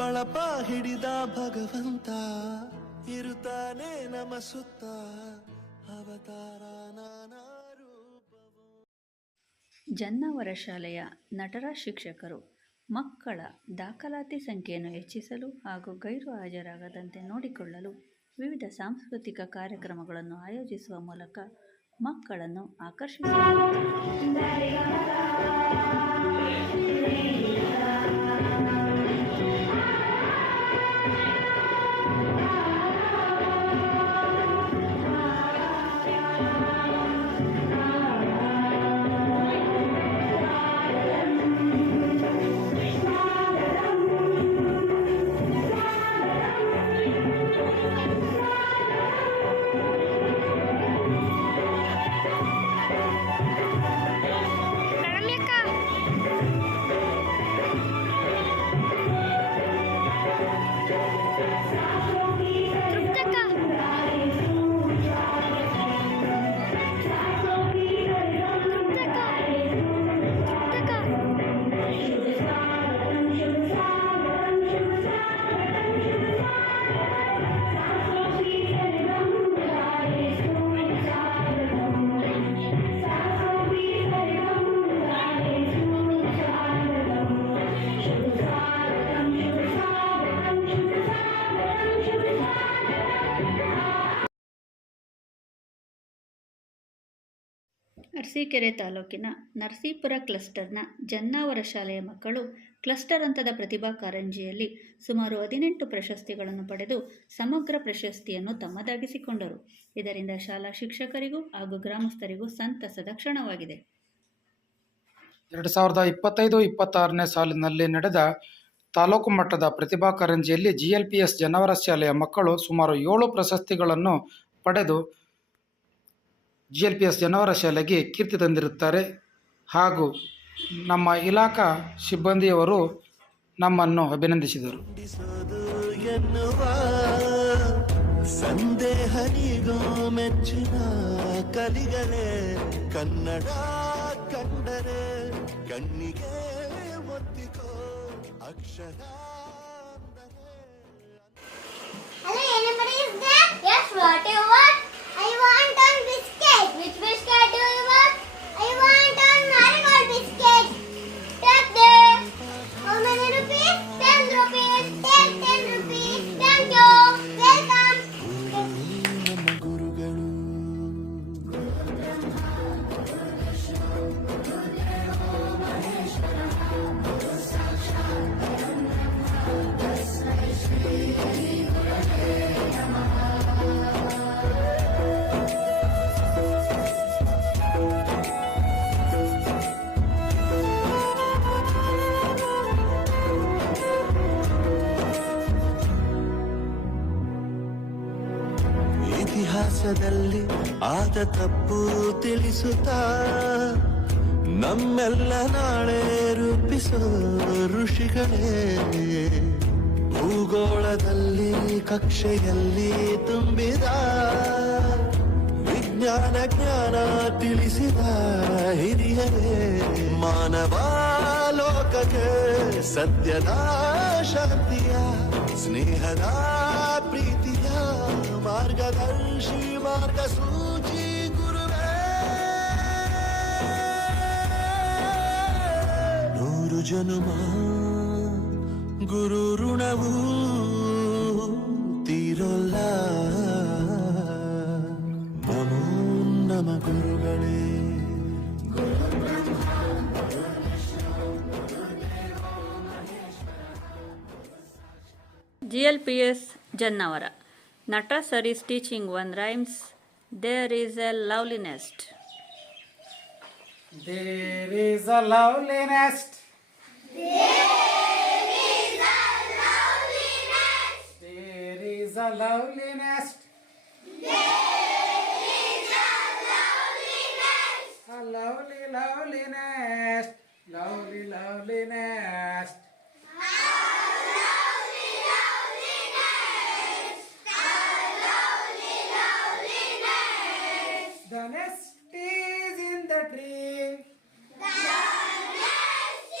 ಬಳಪ ಹಿಡಿದ ಭಗವಂತ ಇರುತ್ತಾನೆ ನಮ ಸುತ್ತ ಅವತಾರ ನಾನಾ ರೂಪವು. ಜನ್ನಾವರ ಶಾಲೆಯ ನಟರಾಜ್ ಶಿಕ್ಷಕರು ಮಕ್ಕಳ ದಾಖಲಾತಿ ಸಂಖ್ಯೆಯನ್ನು ಹೆಚ್ಚಿಸಲು ಹಾಗೂ ಗೈರು ಹಾಜರಾಗದಂತೆ ನೋಡಿಕೊಳ್ಳಲು ವಿವಿಧ ಸಾಂಸ್ಕೃತಿಕ ಕಾರ್ಯಕ್ರಮಗಳನ್ನು ಆಯೋಜಿಸುವ ಮೂಲಕ ಮಕ್ಕಳನ್ನು ಆಕರ್ಷಿಸಲಾಗುತ್ತದೆ. ಅರಸೀಕೆರೆ ತಾಲೂಕಿನ ನರಸೀಪುರ ಕ್ಲಸ್ಟರ್ನ ಜನ್ನಾವರ ಶಾಲೆಯ ಮಕ್ಕಳು ಕ್ಲಸ್ಟರ್ ಹಂತದ ಪ್ರತಿಭಾ ಕಾರಂಜಿಯಲ್ಲಿ ಸುಮಾರು 18 ಪ್ರಶಸ್ತಿಗಳನ್ನು ಪಡೆದು ಸಮಗ್ರ ಪ್ರಶಸ್ತಿಯನ್ನು ತಮ್ಮದಾಗಿಸಿಕೊಂಡರು. ಇದರಿಂದ ಶಾಲಾ ಶಿಕ್ಷಕರಿಗೂ ಹಾಗೂ ಗ್ರಾಮಸ್ಥರಿಗೂ ಸಂತಸದ ಕ್ಷಣವಾಗಿದೆ. 2025-26ನೇ ಸಾಲಿನಲ್ಲಿ ನಡೆದ ತಾಲೂಕು ಮಟ್ಟದ ಪ್ರತಿಭಾ ಕಾರಂಜಿಯಲ್ಲಿ GLPS ಜನ್ನಾವರ ಶಾಲೆಯ ಮಕ್ಕಳು ಸುಮಾರು 7 ಪ್ರಶಸ್ತಿಗಳನ್ನು ಪಡೆದು GLPS ಜನ್ನಾವರ ಶಾಲೆಗೆ ಕೀರ್ತಿ ತಂದಿರುತ್ತಾರೆ. ಹಾಗೂ ನಮ್ಮ ಇಲಾಖಾ ಸಿಬ್ಬಂದಿಯವರು ನಮ್ಮನ್ನು ಅಭಿನಂದಿಸಿದರು. ಸಂದೇಹನಿಗೋ ಮೆಚ್ಚಿನ ಕಲಿಗಳೇ ಕನ್ನಡ ಕಂಡರೆ ಕಣ್ಣಿಗೆ ಒತ್ತಿಕೋ ಅಕ್ಷರ. Hello, anybody is there? Yes, what you want? I want on biscuit. Which biscuit do you want? I want on marigold biscuit. Take this. How many rupees? 10 rupees. Take 10 rupees. Thank you. Welcome. ನಮ್ಮ ಗುರುಗಳು ಇತಿಹಾಸದಲ್ಲಿ ಆದ ತಪ್ಪು ತಿಳಿಸುತ್ತಾ ನಮ್ಮೆಲ್ಲ ನಾಳೆ ರೂಪಿಸೋ ಋಷಿಗಳೇ. ಭೂಗೋಳದಲ್ಲಿ ಕಕ್ಷೆಯಲ್ಲಿ ತುಂಬಿದ ವಿಜ್ಞಾನ ಜ್ಞಾನ ತಿಳಿಸಿದ ಹಿರಿಯರೇ. ಮಾನವ ಲೋಕಕ್ಕೆ ಸತ್ಯದ ಶಾಂತಿಯ ಸ್ನೇಹದ ಪ್ರೀತಿಯ ಮಾರ್ಗದರ್ಶಿ ಮಾರ್ಗಸೂಚಿ ಗುರುವೇ. 100 ಜನುಮ ಗುರು ಋಣವು ತೀರೋಲ್ಲ. ನಮೋ ನಮ ಗುರುಗಳೇ. GLPS ಜನ್ನಾವರ. Nataraj sir is teaching one rhymes. There is a lovely nest. There is a lovely nest. There is a lovely nest. There is a lovely nest. There is a lovely nest. A lovely, lovely nest. Lovely, lovely nest. The nest is in the tree. The nest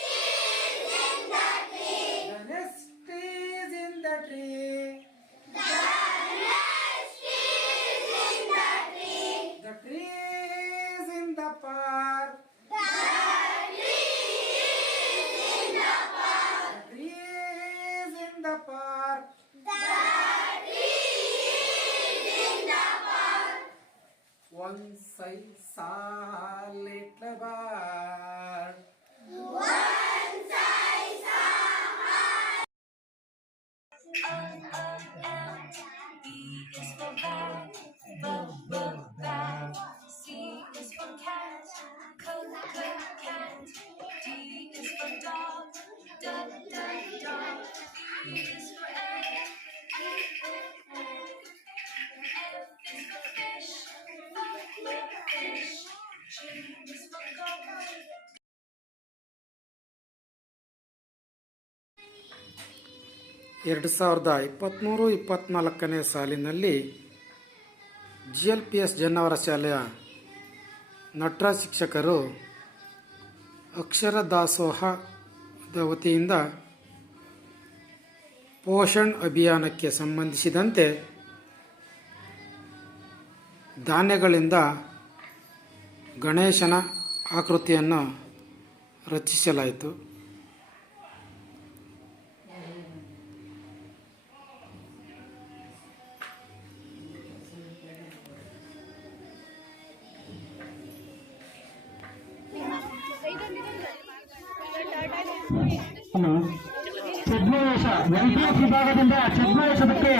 is in the tree. The nest is Once I saw a little bird. B is for bag, bag. C is for cat, cat. D is for dog, dog. E is for egg, egg. F is for fish, fish. G is for goat. 2023-24ನೇ ಸಾಲಿನಲ್ಲಿ GLPS ಜನ್ನವರ ಶಾಲೆಯ ನಟರಾಜ್ ಶಿಕ್ಷಕರು ಅಕ್ಷರ ದಾಸೋಹದ ವತಿಯಿಂದ ಪೋಷಣ್ ಅಭಿಯಾನಕ್ಕೆ ಸಂಬಂಧಿಸಿದಂತೆ ಧಾನ್ಯಗಳಿಂದ ಗಣೇಶನ ಆಕೃತಿಯನ್ನು ರಚಿಸಲಾಯಿತು. ಛದ್ಮವೇಷ ಎಲ್ಪಿಎಸ್ ವಿಭಾಗದಿಂದ ಛದ್ಮವೇಷಕ್ಕೆ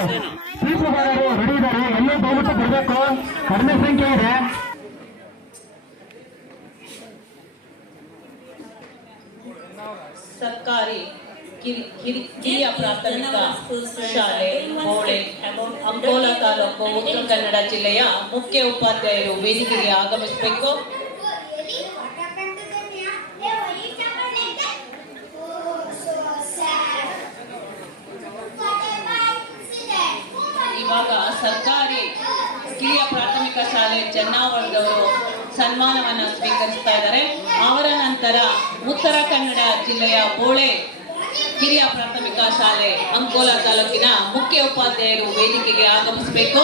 ತೀರ್ಪುಗಾರರು ರೆಡಿ ಇದ್ದಾರೆ. ಎಲ್ಲರೂ ದಯವಿಟ್ಟು ಬರಬೇಕು, ಕಡಿಮೆ ಸಂಖ್ಯೆ ಇದೆ. ಸರ್ಕಾರಿ ಹಿರಿಯ ಪ್ರಾಥಮಿಕ ಶಾಲೆ ಹೋಳೆ ಅಂಕೋಲಾ ತಾಲೂಕು ಉತ್ತರ ಕನ್ನಡ ಜಿಲ್ಲೆಯ ಮುಖ್ಯ ಉಪಾಧ್ಯಾಯರು ವೇದಿಕೆಗೆ ಆಗಮಿಸಬೇಕು. ಇವಾಗ ಸರ್ಕಾರಿ ಕಿರಿಯ ಪ್ರಾಥಮಿಕ ಶಾಲೆ ಜನ್ನಾವರದವರು ಸನ್ಮಾನವನ್ನು ಸ್ವೀಕರಿಸ್ತಾ ಇದ್ದಾರೆ. ಅವರ ನಂತರ ಉತ್ತರ ಕನ್ನಡ ಜಿಲ್ಲೆಯ ಬೋಳೆ ಹಿರಿಯ ಪ್ರಾಥಮಿಕ ಶಾಲೆ ಅಂಕೋಲಾ ತಾಲೂಕಿನ ಮುಖ್ಯ ಉಪಾಧ್ಯಾಯರು ವೇದಿಕೆಗೆ ಆಗಮಿಸಬೇಕು.